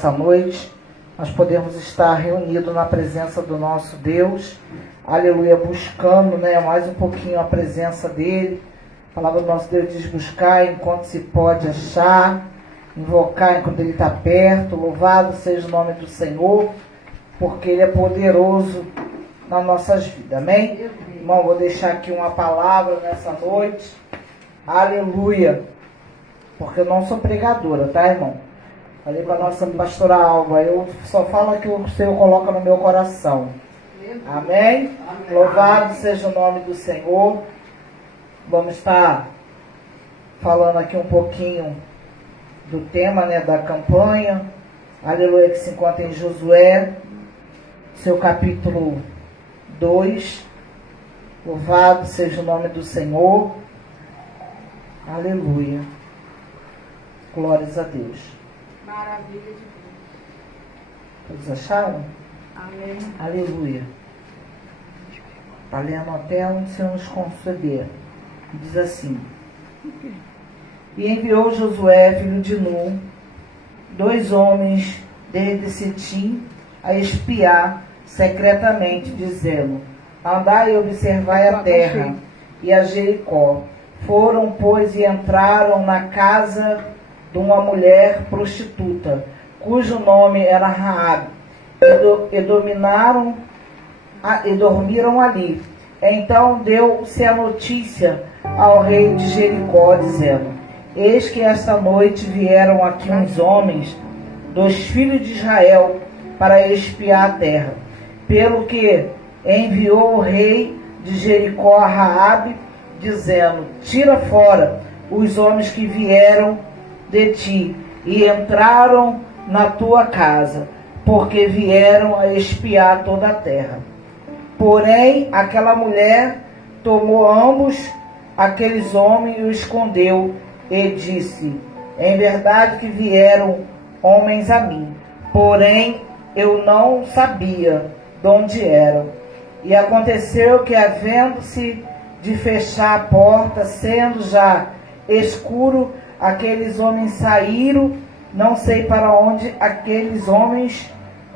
Essa noite nós podemos estar reunidos na presença do nosso Deus, aleluia, buscando, mais um pouquinho a presença dele. A palavra do nosso Deus diz: buscar enquanto se pode achar, invocar enquanto ele está perto. Louvado seja o nome do Senhor, porque ele é poderoso nas nossas vidas, amém? Irmão, vou deixar aqui uma palavra nessa noite, aleluia, porque eu não sou pregadora, tá, irmão? Falei para a nossa pastora Alva, eu só falo aquilo que o Senhor coloca no meu coração. Amém? Louvado seja o nome do Senhor. Vamos estar falando aqui um pouquinho do tema, da campanha. Aleluia, que se encontra em Josué, seu capítulo 2. Louvado seja o nome do Senhor. Aleluia. Glórias a Deus. Maravilha de Deus. Todos acharam? Amém. Aleluia. Está lendo até onde o Senhor nos conceder. Diz assim: e enviou Josué, filho de Nun, 2 homens desde Sitim a espiar secretamente, dizendo: andai e observai a terra e a Jericó. Foram, pois, e entraram na casa de uma mulher prostituta, cujo nome era Raabe, e dormiram ali. Então deu-se a notícia ao rei de Jericó, dizendo: eis que esta noite vieram aqui uns homens dos filhos de Israel para espiar a terra. Pelo que enviou o rei de Jericó a Raabe, dizendo: tira fora os homens que vieram de ti e entraram na tua casa, porque vieram a espiar toda a terra. Porém, aquela mulher tomou ambos aqueles homens e os escondeu, e disse: em verdade que vieram homens a mim, porém eu não sabia de onde eram. E aconteceu que, havendo-se de fechar a porta, sendo já escuro, aqueles homens saíram, não sei para onde aqueles homens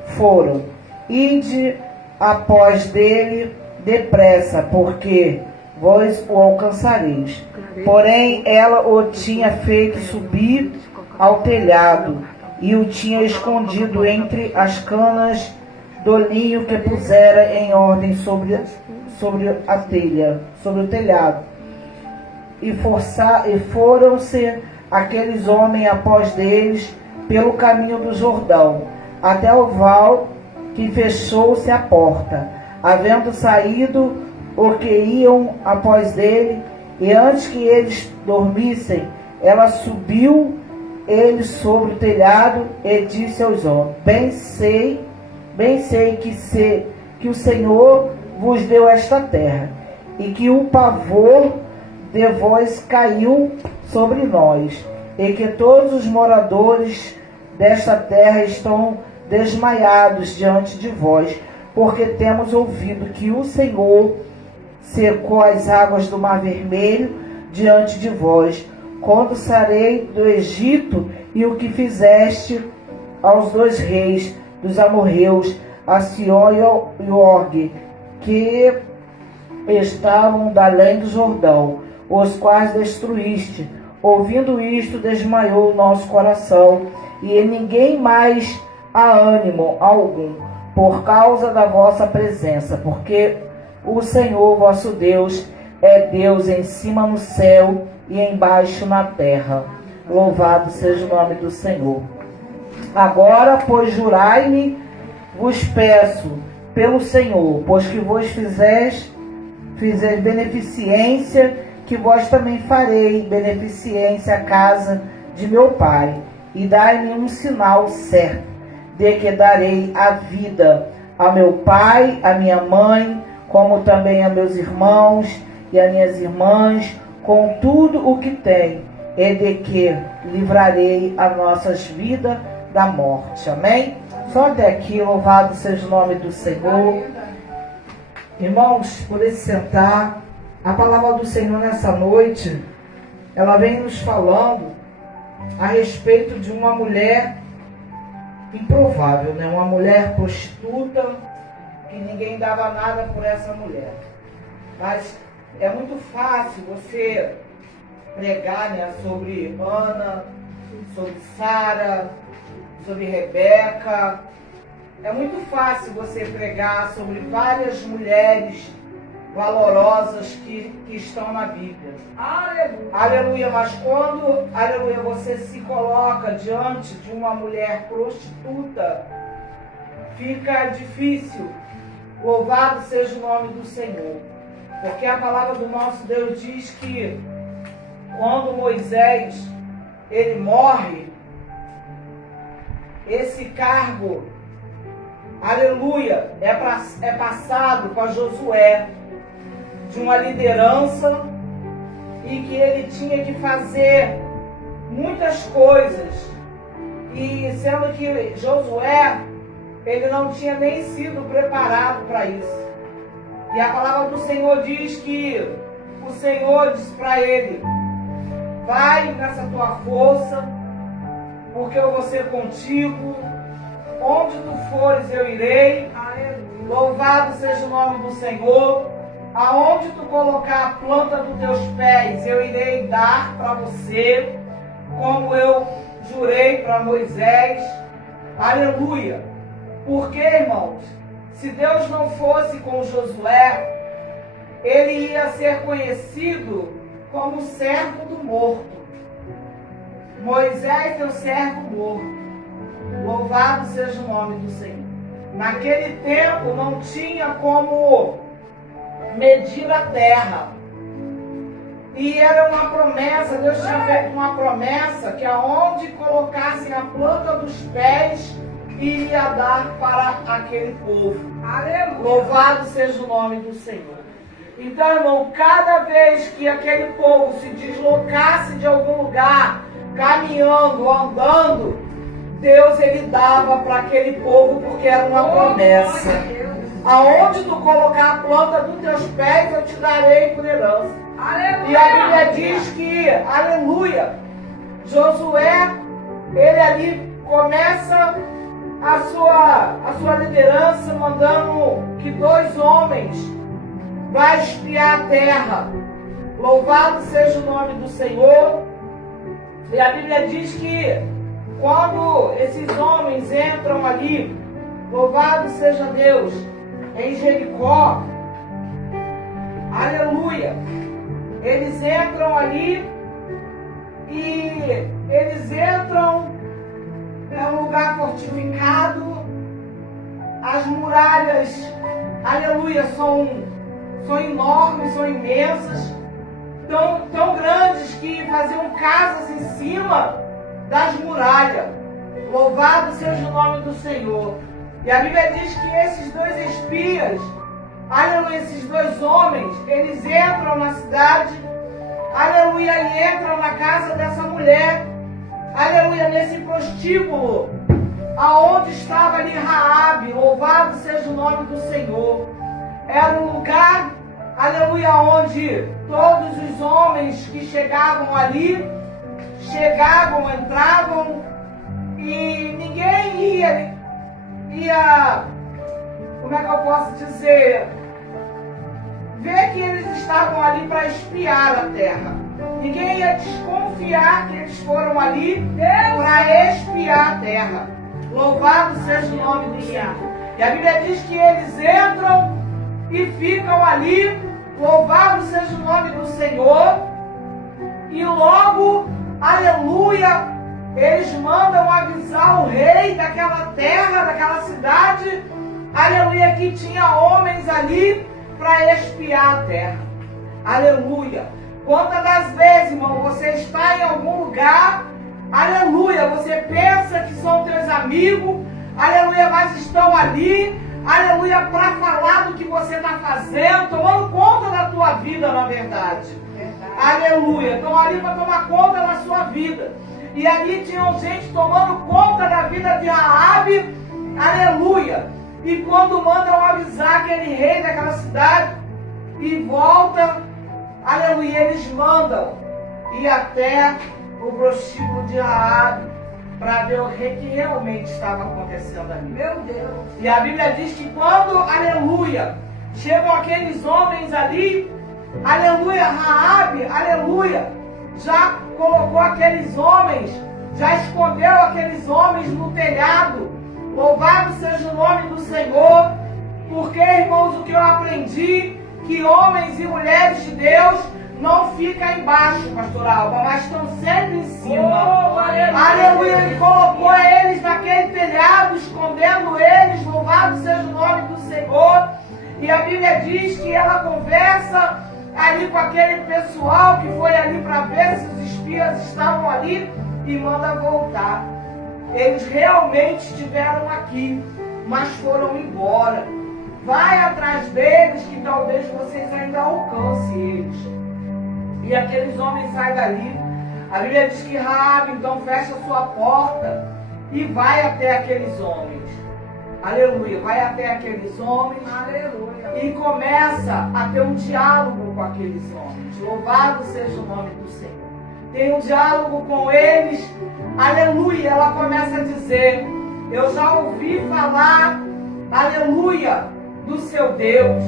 foram. Ide após dele depressa, porque vós o alcançareis. Porém, ela o tinha feito subir ao telhado e o tinha escondido entre as canas do linho que pusera em ordem sobre a telha, sobre o telhado. E foram-se aqueles homens após deles pelo caminho do Jordão, até o val, que fechou-se a porta. Havendo saído o que iam após dele, e antes que eles dormissem, ela subiu ele sobre o telhado e disse aos homens: bem sei que o Senhor vos deu esta terra, e que o pavor de vós caiu sobre nós, e que todos os moradores desta terra estão desmaiados diante de vós, porque temos ouvido que o Senhor secou as águas do Mar Vermelho diante de vós, quando sairei do Egito, e o que fizeste aos 2 reis dos amorreus, a Sihon e Og, que estavam da além do Jordão, os quais destruíste. Ouvindo isto, desmaiou o nosso coração, e em ninguém mais há ânimo algum, por causa da vossa presença, porque o Senhor vosso Deus é Deus em cima no céu e embaixo na terra. Louvado seja o nome do Senhor. Agora, pois, jurai-me, vos peço, pelo Senhor, pois que vos fizeis beneficência, que vós também farei beneficência à casa de meu pai, e dai-me um sinal certo, de que darei a vida a meu pai, a minha mãe, como também a meus irmãos e a minhas irmãs, com tudo o que tem, e de que livrarei as nossas vidas da morte. Amém? Só até aqui, louvado seja o nome do Senhor. Irmãos, por esse sentar, a palavra do Senhor nessa noite, ela vem nos falando a respeito de uma mulher improvável, né? Uma mulher prostituta, que ninguém dava nada por essa mulher. Mas é muito fácil você pregar, né, sobre Ana, sobre Sara, sobre Rebeca. É muito fácil você pregar sobre várias mulheres valorosas que estão na Bíblia. Aleluia. Aleluia, mas quando, aleluia, você se coloca diante de uma mulher prostituta, fica difícil. Louvado seja o nome do Senhor. Porque a palavra do nosso Deus diz que quando Moisés, ele morre, esse cargo, aleluia, é passado para Josué, de uma liderança, e que ele tinha que fazer muitas coisas. E sendo que Josué, ele não tinha nem sido preparado para isso. E a palavra do Senhor diz que o Senhor disse para ele: vai nessa tua força, porque eu vou ser contigo. Onde tu fores, eu irei. Aleluia. Louvado seja o nome do Senhor. Aonde tu colocar a planta dos teus pés, eu irei dar para você, como eu jurei para Moisés. Aleluia. Porque, irmãos, se Deus não fosse com Josué, ele ia ser conhecido como servo do morto. Moisés é o servo morto. Louvado seja o nome do Senhor. Naquele tempo não tinha como medir a terra. E era uma promessa, Deus tinha feito uma promessa que aonde colocassem a planta dos pés, iria dar para aquele povo. Aleluia. Louvado seja o nome do Senhor. Então, irmão, cada vez que aquele povo se deslocasse de algum lugar, caminhando, andando, Deus, ele dava para aquele povo, porque era uma promessa. Aonde tu colocar a planta dos teus pés, eu te darei por herança. Aleluia. E a Bíblia diz que, aleluia, Josué, ele ali começa a sua liderança, mandando que 2 homens vá espiar a terra. Louvado seja o nome do Senhor. E a Bíblia diz que quando esses homens entram ali, louvado seja Deus, em Jericó, aleluia, eles entram ali e eles entram, é um lugar fortificado, as muralhas, aleluia, são enormes, são imensas, tão grandes que faziam casas em cima das muralhas. Louvado seja o nome do Senhor. E a Bíblia diz que esses 2 espias, aleluia, esses 2 homens, eles entram na cidade, aleluia, e entram na casa dessa mulher, aleluia, nesse prostíbulo, aonde estava ali Raabe. Louvado seja o nome do Senhor. Era um lugar, aleluia, onde todos os homens que chegavam ali, entravam, e ninguém ia, como é que eu posso dizer, ver que eles estavam ali para espiar a terra. Ninguém ia desconfiar que eles foram ali para espiar a terra. Louvado seja o nome do Senhor. E a Bíblia diz que eles entram e ficam ali. Louvado seja o nome do Senhor. E logo, aleluia, eles mandam avisar o rei daquela terra, daquela cidade, aleluia, que tinha homens ali para espiar a terra. Aleluia. Quantas das vezes, irmão, você está em algum lugar, aleluia, você pensa que são teus amigos, aleluia, mas estão ali, aleluia, para falar do que você está fazendo, tomando conta da tua vida, na verdade. Aleluia. Estão ali para tomar conta da sua vida. E ali tinham gente tomando conta da vida de Raabe, aleluia. E quando mandam avisar aquele rei daquela cidade, e volta, aleluia, eles mandam ir até o prostíbulo de Raabe para ver o que realmente estava acontecendo ali. Meu Deus. E a Bíblia diz que quando, aleluia, chegam aqueles homens ali, aleluia, Raabe, aleluia, já colocou aqueles homens, já escondeu aqueles homens no telhado. Louvado seja o nome do Senhor, porque, irmãos, o que eu aprendi, que homens e mulheres de Deus não ficam embaixo, pastor Alba, mas estão sempre em cima. Oh, aleluia. Aleluia, ele colocou eles naquele telhado, escondendo eles, louvado seja o nome do Senhor. E a Bíblia diz que ela conversa ali com aquele pessoal que foi ali para ver se os espias estavam ali e manda voltar. Eles realmente estiveram aqui, mas foram embora. Vai atrás deles que talvez vocês ainda alcancem eles. E aqueles homens saem dali. A Bíblia diz que Raabe então fecha sua porta e vai até aqueles homens. Aleluia, vai até aqueles homens. Aleluia. E começa a ter um diálogo com aqueles homens. Louvado seja o nome do Senhor. Tem um diálogo com eles. Aleluia, ela começa a dizer: eu já ouvi falar, aleluia, do seu Deus.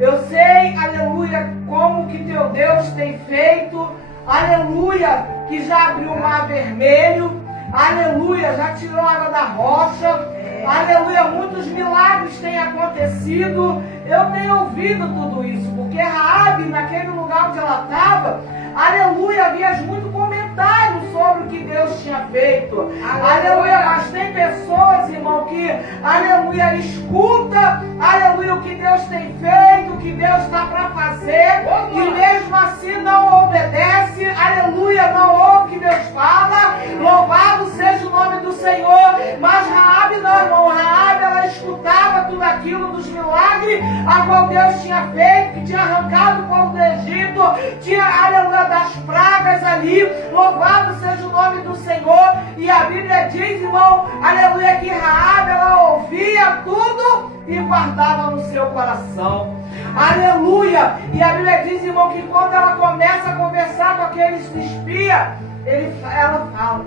Eu sei, aleluia, como que teu Deus tem feito. Aleluia, que já abriu o mar vermelho. Aleluia, já tirou a água da rocha. Aleluia, muitos milagres têm acontecido. Eu tenho ouvido tudo isso, porque Raabe, naquele lugar onde ela estava, aleluia, havia muito comentário sobre o que Deus tinha feito. Aleluia, mas tem pessoas, irmão, que, aleluia, escuta, aleluia, o que Deus tem feito, o que Deus está para fazer, e mesmo assim não obedece, aleluia, não ouve o que Deus fala. Louvado seja o nome do Senhor. Mas Raabe não, irmão, Raabe, ela escutava tudo aquilo dos milagres a qual Deus tinha feito, que tinha arrancado o povo do Egito, tinha, aleluia, das pragas ali. Louvado seja o nome do Senhor. E a Bíblia diz, irmão, aleluia, que Raabe, ela ouvia tudo e guardava no seu coração. Aleluia. E a Bíblia diz, irmão, que quando ela começa a conversar com aqueles espias, ela fala: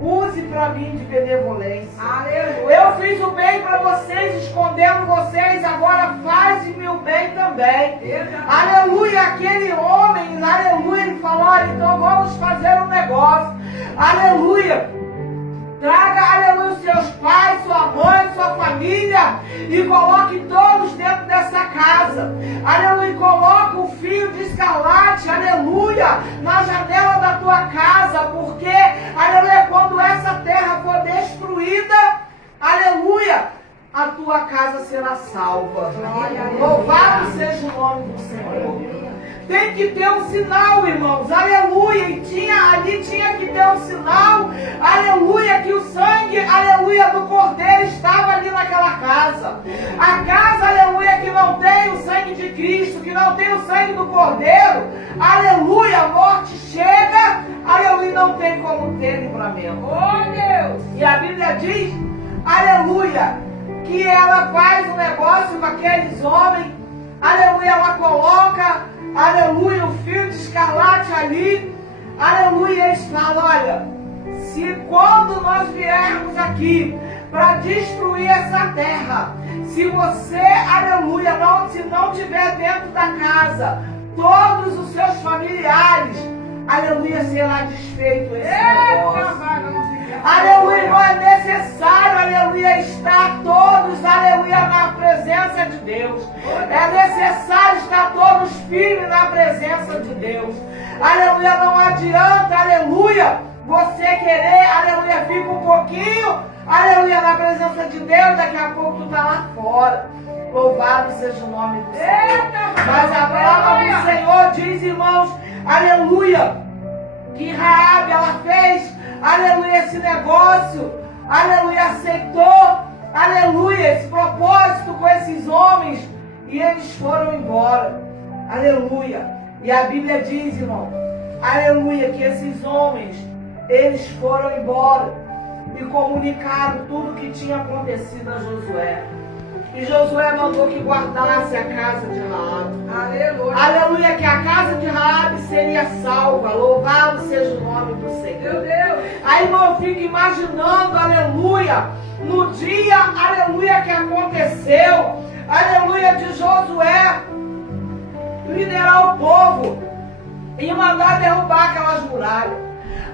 use para mim de benevolência. Aleluia. Eu fiz o bem para vocês, escondendo vocês, agora faz-me o bem também. Aleluia, aquele homem, aleluia, ele falou: olha, então vamos fazer um negócio. Aleluia. Traga, aleluia, os seus pais, sua mãe, sua família e coloque todos dentro dessa casa. Aleluia, e coloca o fio de escarlate, aleluia, na janela da tua casa, porque, aleluia, quando essa terra for destruída, aleluia, a tua casa será salva. Louvado seja o nome do Senhor. Tem que ter um sinal, irmãos, aleluia, e ali tinha que ter um sinal, aleluia, que o sangue, aleluia, do Cordeiro estava ali naquela casa. A casa, aleluia, que não tem o sangue de Cristo, que não tem o sangue do Cordeiro, aleluia, a morte chega, aleluia, não tem como ter livramento. Oh, Deus! E a Bíblia diz, aleluia, que ela faz um negócio com aqueles homens, aleluia, ela coloca, aleluia, o fio de escarlate ali, aleluia, eles falam: olha, se quando nós viermos aqui para destruir essa terra, se você, aleluia, se não tiver dentro da casa todos os seus familiares, aleluia, será desfeito esse negócio. Aleluia, não é necessário, aleluia, estar todos, aleluia, na presença de Deus. É necessário estar todos firmes na presença de Deus. Aleluia, não adianta, aleluia, você querer, aleluia, fica um pouquinho, aleluia, na presença de Deus, daqui a pouco tu está lá fora. Louvado seja o nome do Senhor. Mas a palavra do Senhor diz, irmãos, aleluia, que Raabe, ela fez, aleluia, esse negócio, aleluia, aceitou, aleluia, esse propósito com esses homens, e eles foram embora, aleluia. E a Bíblia diz, irmão, aleluia, que esses homens, eles foram embora e comunicaram tudo o que tinha acontecido a Josué. E Josué mandou que guardasse a casa de Raabe. Aleluia. Aleluia, que a casa de Raabe seria salva. Louvado seja o nome do Meu Senhor. Deus. Aí, irmão, eu fico imaginando, aleluia, no dia, aleluia, que aconteceu, aleluia, de Josué liderar o povo e mandar derrubar aquelas muralhas.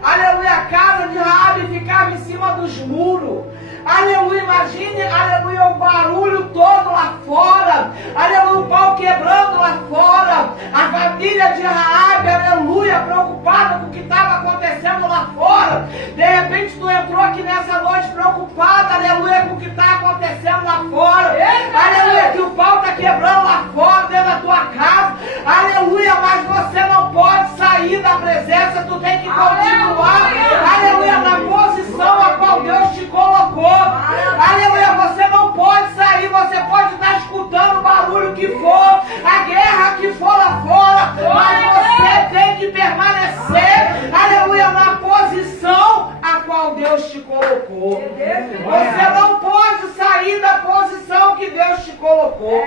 Aleluia, a casa de Raabe ficava em cima dos muros. Aleluia, imagine, aleluia, o barulho todo lá fora. Aleluia, o pau quebrando lá fora. A família de Raabe, aleluia, preocupada com o que estava acontecendo lá fora. De repente tu entrou aqui nessa noite preocupada, aleluia, com o que está acontecendo lá fora. Aleluia, que o pau está quebrando lá fora, dentro da tua casa. Aleluia, mas você não pode sair da presença, tu tem que continuar. Aleluia, na posição a qual Deus te colocou. Aleluia, você não pode sair, você pode estar escutando o barulho que for, a guerra que for lá fora, mas você tem que permanecer, aleluia, na posição a qual Deus te colocou. Você não pode sair da posição que Deus te colocou.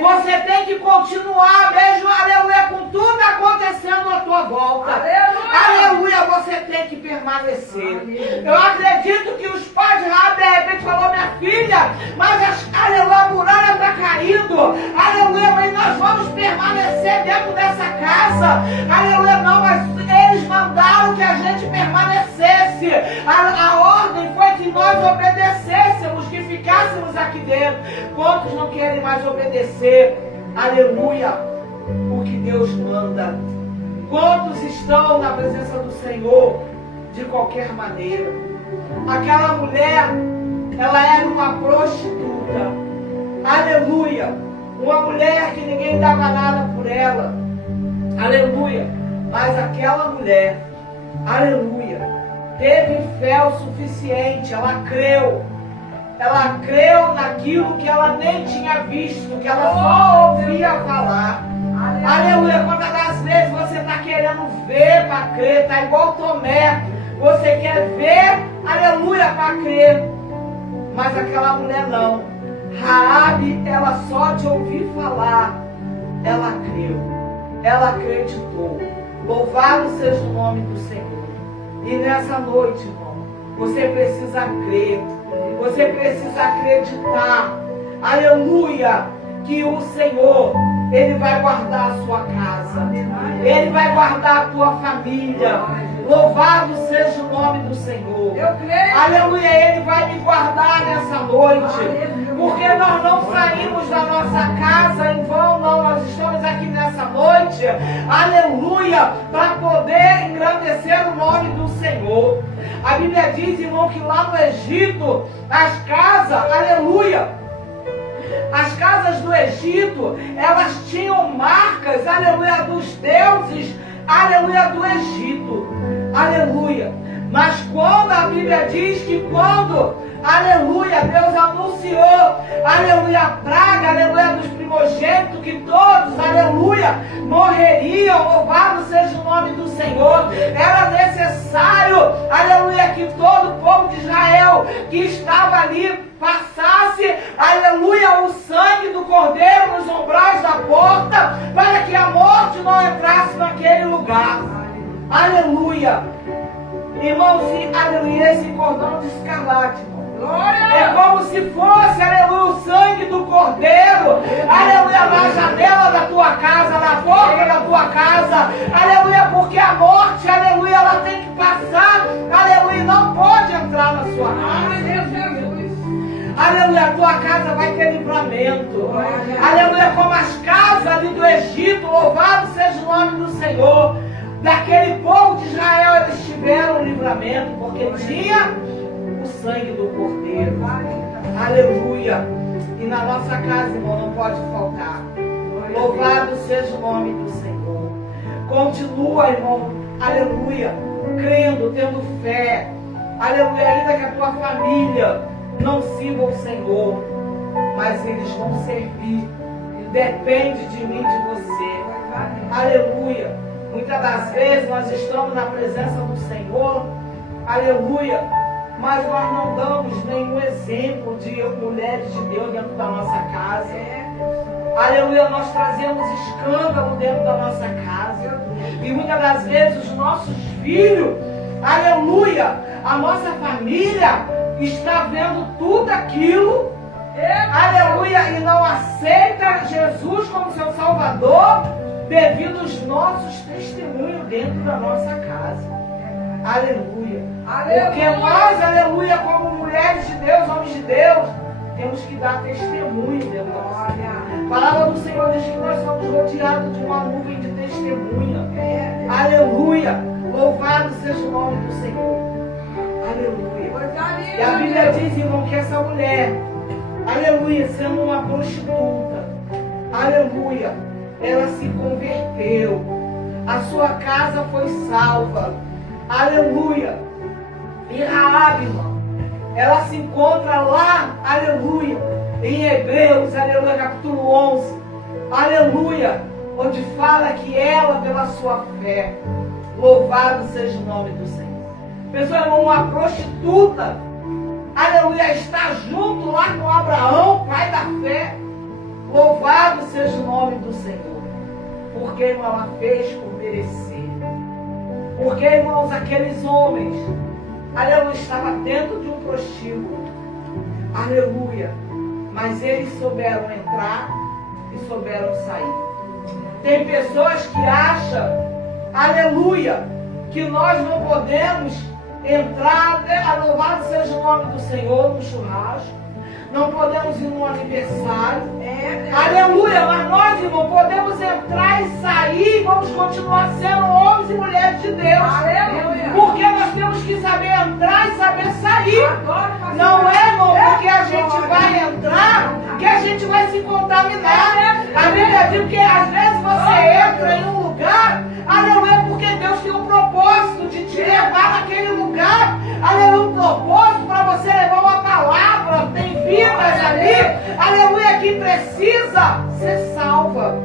Você tem que continuar, mesmo, aleluia, com tudo acontecendo à tua volta. Aleluia, você tem que permanecer. Eu acredito que os pais de Raabe de repente falou, minha filha, mas aleluia, a muralha está caindo. Aleluia, mas nós vamos permanecer dentro dessa casa. Aleluia, não, mas eles mandaram que a gente permanecesse. A ordem foi que nós obedecêssemos, que ficássemos aqui dentro. Quantos não querem mais obedecer? Aleluia, o que Deus manda. Quantos estão na presença do Senhor de qualquer maneira? Aquela mulher, ela era uma prostituta. Aleluia. Uma mulher que ninguém dava nada por ela. Aleluia. Mas aquela mulher, aleluia, teve fé o suficiente. Ela creu. Ela creu naquilo que ela nem tinha visto, que ela só ouvia falar. Aleluia. Quantas das vezes você está querendo ver para crer? Está igual Tomé. Você quer ver, aleluia, para crer. Mas aquela mulher não. Raabe, ela só de ouvir falar, ela creu. Ela acreditou. Louvado seja o nome do Senhor. E nessa noite, irmão, você precisa crer. Você precisa acreditar. Aleluia. Que o Senhor, Ele vai guardar a sua casa. Ele vai guardar a tua família. Louvado seja o nome do Senhor. Aleluia, Ele vai me guardar nessa noite. Porque nós não saímos da nossa casa em vão, não. Nós estamos aqui nessa noite. Aleluia, para poder engrandecer o nome do Senhor. A Bíblia diz, irmão, que lá no Egito, as casas, aleluia, as casas do Egito, elas tinham marcas, aleluia, dos deuses, aleluia, do Egito, aleluia. Mas quando a Bíblia diz que quando, aleluia, Deus anunciou, aleluia, a praga, aleluia, dos primogênitos, que todos, aleluia, morreriam, louvado seja o nome do Senhor, era necessário, aleluia, que todo o povo de Israel que estava ali passasse, aleluia, o sangue do cordeiro nos umbrais da porta, para que a morte não entrasse naquele lugar. Aleluia. Irmão, aleluia, esse cordão de escarlate, irmão. É como se fosse, aleluia, o sangue do cordeiro, aleluia, na janela da tua casa, na porta da tua casa, aleluia, porque a morte, aleluia, ela tem que passar, aleluia, não pode entrar na sua casa. Aleluia, a tua casa vai ter livramento. Aleluia, como as casas ali do Egito, louvado seja o nome do Senhor. Daquele povo de Israel, eles tiveram livramento, porque tinha o sangue do cordeiro. Aleluia. E na nossa casa, irmão, não pode faltar. Louvado seja o nome do Senhor. Continua, irmão, aleluia, crendo, tendo fé. Aleluia, ainda que a tua família não sirva o Senhor, mas eles vão servir. Depende de mim, de você. Aleluia. Muitas das vezes nós estamos na presença do Senhor, aleluia, mas nós não damos nenhum exemplo de mulheres de Deus dentro da nossa casa. Aleluia, nós trazemos escândalo dentro da nossa casa. E muitas das vezes os nossos filhos, aleluia, a nossa família está vendo tudo aquilo, aleluia, e não aceita Jesus como seu Salvador devido aos nossos testemunhos dentro da nossa casa. Aleluia. Porque nós, aleluia, como mulheres de Deus, homens de Deus, temos que dar testemunho dentro da nossa casa. A palavra do Senhor diz que nós somos rodeados de uma nuvem de testemunha. Aleluia. Louvado seja o nome do Senhor. Aleluia. E a Bíblia diz, irmão, que essa mulher, aleluia, sendo uma prostituta, aleluia, ela se converteu. A sua casa foi salva. Aleluia. E Raabe, irmão, ela se encontra lá, aleluia, em Hebreus, aleluia, capítulo 11, aleluia, onde fala que ela, pela sua fé, louvado seja o nome do Senhor. Pessoal, irmão, uma prostituta, aleluia, está junto lá com Abraão, pai da fé, louvado seja o nome do Senhor, porque, irmão, ela fez por merecer. Porque, irmãos, aqueles homens, aleluia, estavam dentro de um prostíbulo, aleluia, mas eles souberam entrar e souberam sair. Tem pessoas que acham, aleluia, que nós não podemos entrar, louvado seja o nome do Senhor, no churrasco, não podemos ir no aniversário, aleluia, mas nós, irmão, podemos entrar e sair, vamos continuar sendo homens e mulheres de Deus, aleluia, porque nós temos que saber entrar e saber sair. Não é, irmão, porque a gente vai entrar que a gente vai se contaminar. A Bíblia diz que às vezes você entra em um lugar, aleluia, porque Deus tem um propósito de te levar naquele lugar, aleluia, um propósito para você levar uma palavra, tem vidas ali, aleluia, que precisa ser salva.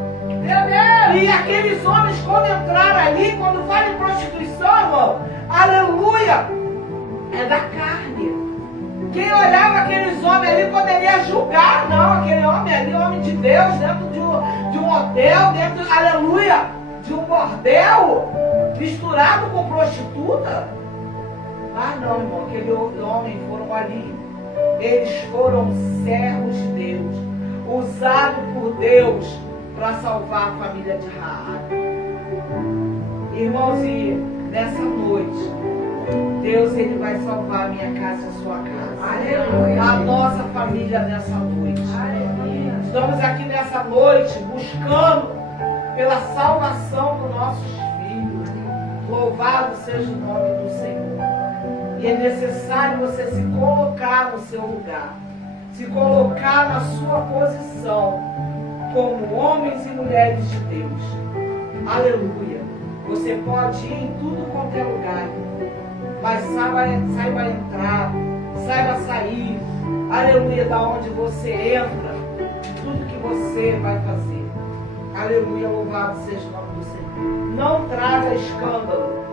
E aqueles homens, quando entraram ali, quando fala em prostituição, irmão, aleluia, é da carne. Quem olhava aqueles homens ali poderia julgar, não, aquele homem ali, homem de Deus, dentro de um hotel, dentro, aleluia, de um bordel, misturado com prostituta. Ah, não, irmão, aquele homem foram ali, eles foram servos de Deus, usados por Deus para salvar a família de Raabe. Irmãos, e nessa noite, Deus, ele vai salvar a minha casa e a sua casa. Aleluia. A nossa família nessa noite. Aleluia. Estamos aqui nessa noite buscando pela salvação dos nossos filhos. Louvado seja o nome do Senhor. E é necessário você se colocar no seu lugar, se colocar na sua posição como homens e mulheres de Deus. Aleluia. Você pode ir em tudo quanto é lugar, mas saiba entrar, saiba sair. Aleluia, da onde você entra, tudo que você vai fazer. Aleluia, louvado seja o nome do Senhor. Não traga escândalo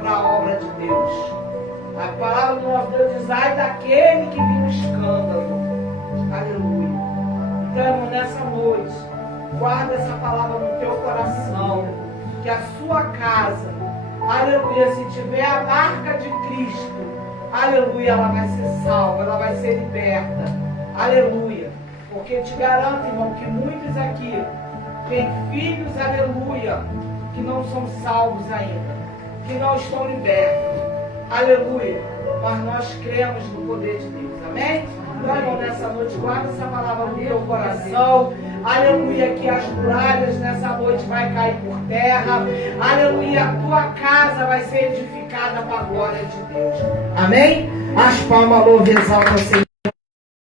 para a obra de Deus. A palavra do nosso Deus diz, ai daquele que viu escândalo. Aleluia. Então, irmão, nessa noite, guarda essa palavra no teu coração, que a sua casa, aleluia, se tiver a marca de Cristo, aleluia, ela vai ser salva, ela vai ser liberta, aleluia, porque te garanto, irmão, que muitos aqui têm filhos, aleluia, que não são salvos ainda, que não estão libertos, aleluia, mas nós cremos no poder de Deus, amém? Então, irmão, nessa noite, guarda essa palavra no teu coração. Aleluia, que as muralhas nessa noite vai cair por terra. Aleluia, a tua casa vai ser edificada para a glória de Deus. Amém? As palmas, louve, exalta o Senhor.